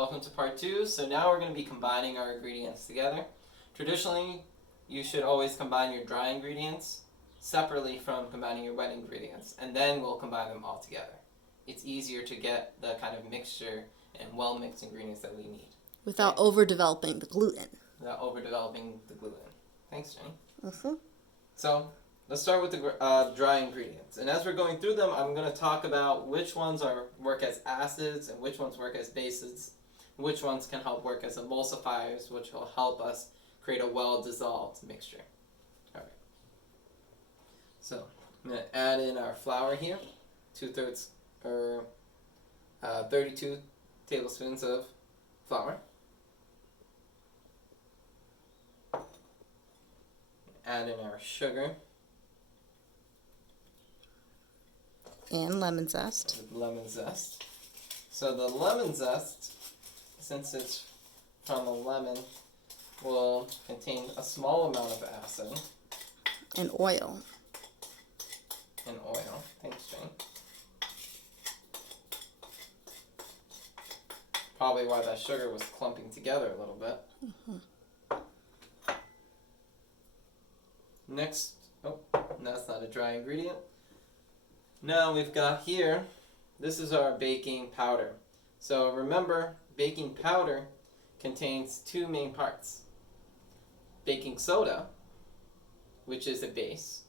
welcome to part 2. So now we're going to be combining our ingredients together. Traditionally, you should always combine your dry ingredients separately from combining your wet ingredients, and then we'll combine them all together. It's easier to get the kind of mixture and well-mixed ingredients that we need. Without overdeveloping the gluten. Without overdeveloping the gluten. Thanks, Jenny. Mm-hmm. So let's start with the dry ingredients. And as we're going through them, I'm going to talk about which ones work as acids and which ones work as bases, which ones can help work as emulsifiers, which will help us create a well-dissolved mixture. All right. So I'm going to add in our flour here, 32 tablespoons of flour. Add in our sugar. And lemon zest. Lemon zest. So the lemon zest, since it's from a lemon, will contain a small amount of acid. And oil. And oil. Thanks, Jane. Probably why that sugar was clumping together a little bit. Mm-hmm. Next, that's not a dry ingredient. Now we've got here, this is our baking powder. So remember, baking powder contains two main parts. Baking soda, which is a base,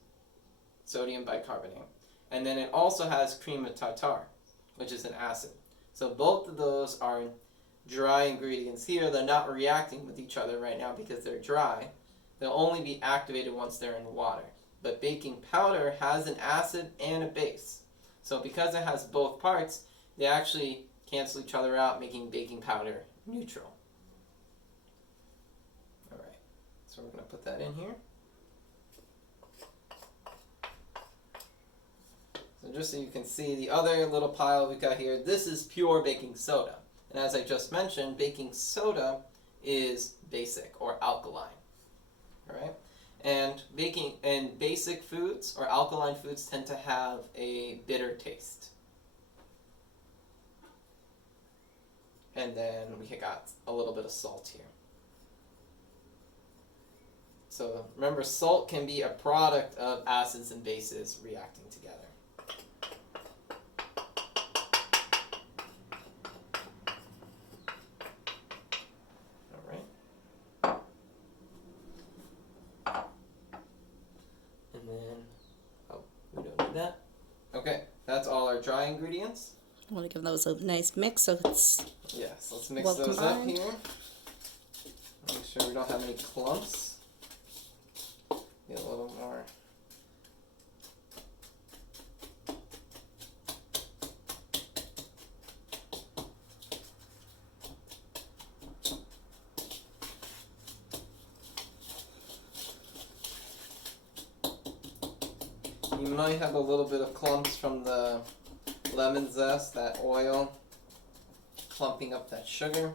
sodium bicarbonate, and then it also has cream of tartar, which is an acid. So both of those are dry ingredients here. They're not reacting with each other right now because they're dry. They'll only be activated once they're in water. But baking powder has an acid and a base. So because it has both parts, they actually cancel each other out, making baking powder neutral. Alright, so we're going to put that in here. So just so you can see, the other little pile we've got here, this is pure baking soda. And as I just mentioned, baking soda is basic or alkaline. Alright? And basic foods or alkaline foods tend to have a bitter taste. And then we got a little bit of salt here. So remember, salt can be a product of acids and bases reacting together. That. Okay, that's all our dry ingredients. I want to give those a nice mix so it's yes, let's mix well those combined. up here. Make sure we don't have any clumps. Get a little more. You might have a little bit of clumps from the lemon zest, that oil, clumping up that sugar.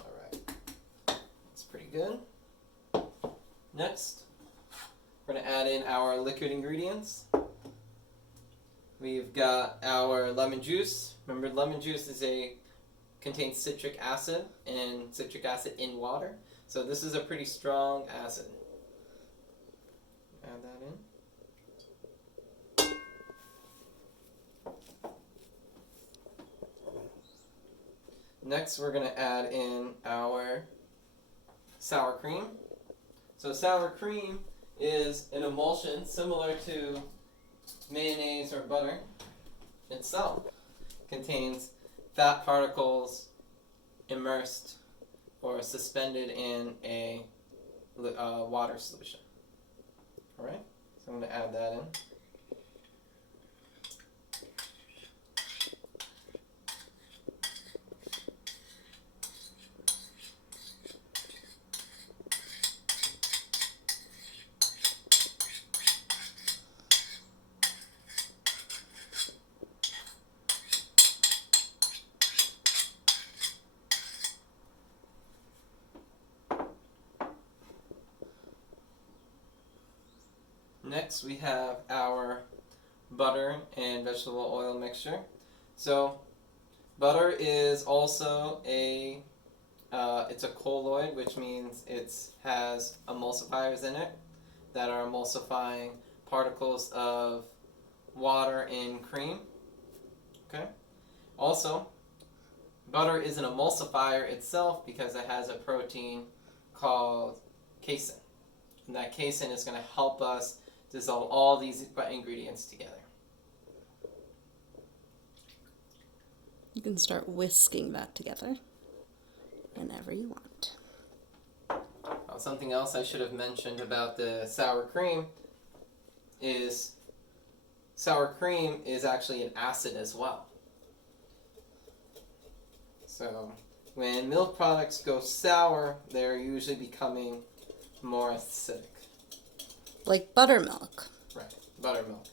Alright, that's pretty good. Next, we're going to add in our liquid ingredients. We've got our lemon juice. Remember, lemon juice contains citric acid and citric acid in water. So this is a pretty strong acid. Add that in. Next we're going to add in our sour cream. So sour cream is an emulsion similar to mayonnaise or butter itself. Contains fat particles immersed or suspended in a water solution. Alright, so I'm going to add that in. next we have our butter and vegetable oil mixture. So butter is also it's a colloid, which means it has emulsifiers in it that are emulsifying particles of water in cream. Okay. Also, butter is an emulsifier itself because it has a protein called casein. And that casein is going to help us dissolve all these ingredients together. You can start whisking that together whenever you want. Something else I should have mentioned about the sour cream is sour cream is actually an acid as well. So when milk products go sour, they're usually becoming more acidic. Like buttermilk. Right, buttermilk.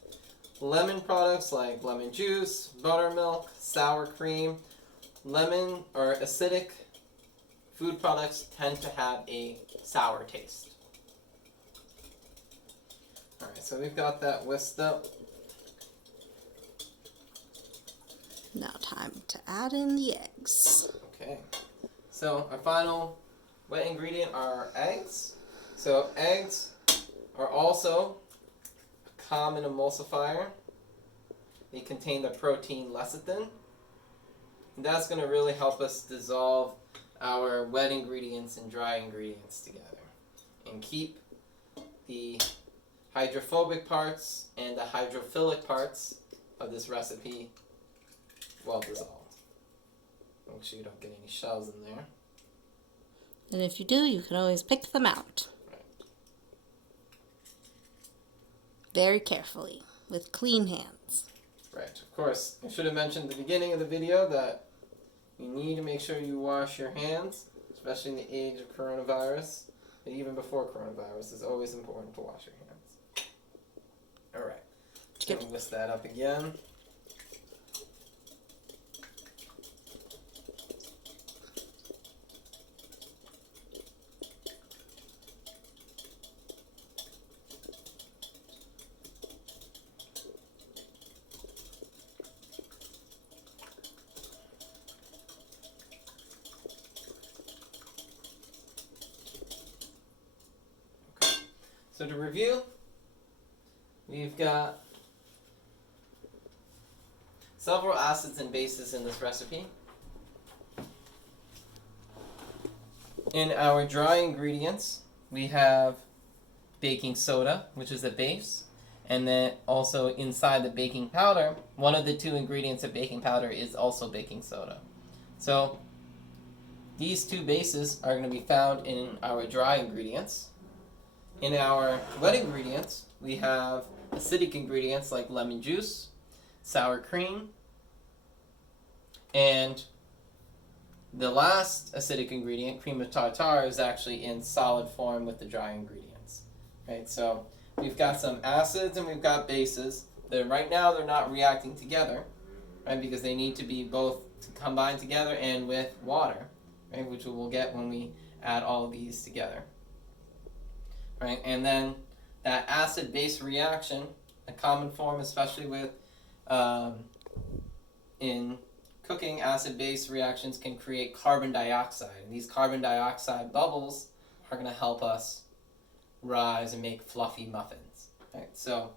Lemon products like lemon juice, buttermilk, sour cream, lemon or acidic food products tend to have a sour taste. Alright, so we've got that whisked up. Now time to add in the eggs. Okay, so our final wet ingredient are eggs. So eggs are also a common emulsifier. They contain the protein lecithin. And that's going to really help us dissolve our wet ingredients and dry ingredients together and keep the hydrophobic parts and the hydrophilic parts of this recipe well dissolved. Make sure you don't get any shells in there. And if you do, you can always pick them out. Right. Very carefully, with clean hands. Right. Of course, I should have mentioned at the beginning of the video that you need to make sure you wash your hands, especially in the age of coronavirus. And even before coronavirus, it's always important to wash your hands. Alright. Just gonna whisk that up again. So to review, we've got several acids and bases in this recipe. In our dry ingredients, we have baking soda, which is a base, and then also inside the baking powder, one of the two ingredients of baking powder is also baking soda. So these two bases are going to be found in our dry ingredients. In our wet ingredients, we have acidic ingredients like lemon juice, sour cream, and the last acidic ingredient, cream of tartar, is actually in solid form with the dry ingredients. Right? So we've got some acids and we've got bases. Right now they're not reacting together, right? Because they need to be both combined together and with water, right? Which we'll get when we add all of these together. Right, and then that acid-base reaction, a common form, especially with in cooking, acid-base reactions can create carbon dioxide, and these carbon dioxide bubbles are going to help us rise and make fluffy muffins. Right, so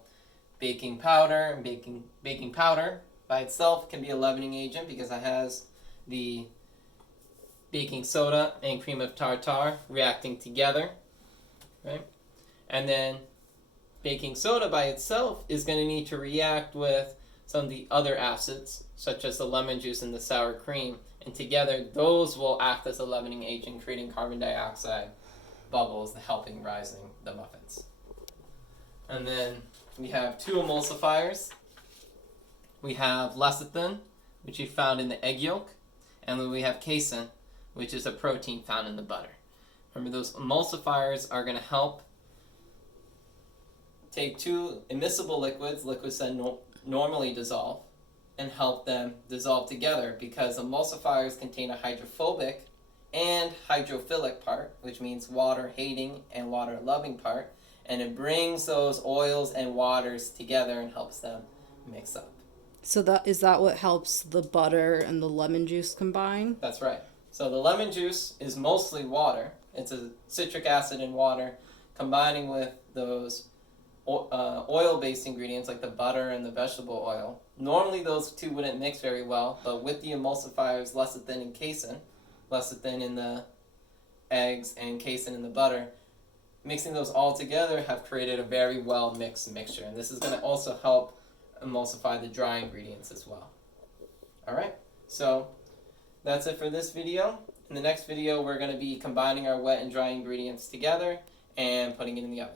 baking powder and baking powder by itself can be a leavening agent because it has the baking soda and cream of tartar reacting together. Right? And then baking soda by itself is going to need to react with some of the other acids, such as the lemon juice and the sour cream. And together, those will act as a leavening agent, creating carbon dioxide bubbles, helping rising the muffins. And then we have two emulsifiers. We have lecithin, which you found in the egg yolk. And then we have casein, which is a protein found in the butter. Remember, those emulsifiers are going to help take two immiscible liquids that normally dissolve, and help them dissolve together because emulsifiers contain a hydrophobic and hydrophilic part, which means water-hating and water-loving part, and it brings those oils and waters together and helps them mix up. So is that what helps the butter and the lemon juice combine? That's right. So the lemon juice is mostly water. It's a citric acid and water combining with those oil-based ingredients like the butter and the vegetable oil. Normally those two wouldn't mix very well, but with the emulsifiers lecithin and casein, lecithin in the eggs and casein in the butter, mixing those all together have created a very well mixed mixture. And this is going to also help emulsify the dry ingredients as well. Alright, so that's it for this video. In the next video we're going to be combining our wet and dry ingredients together and putting it in the oven.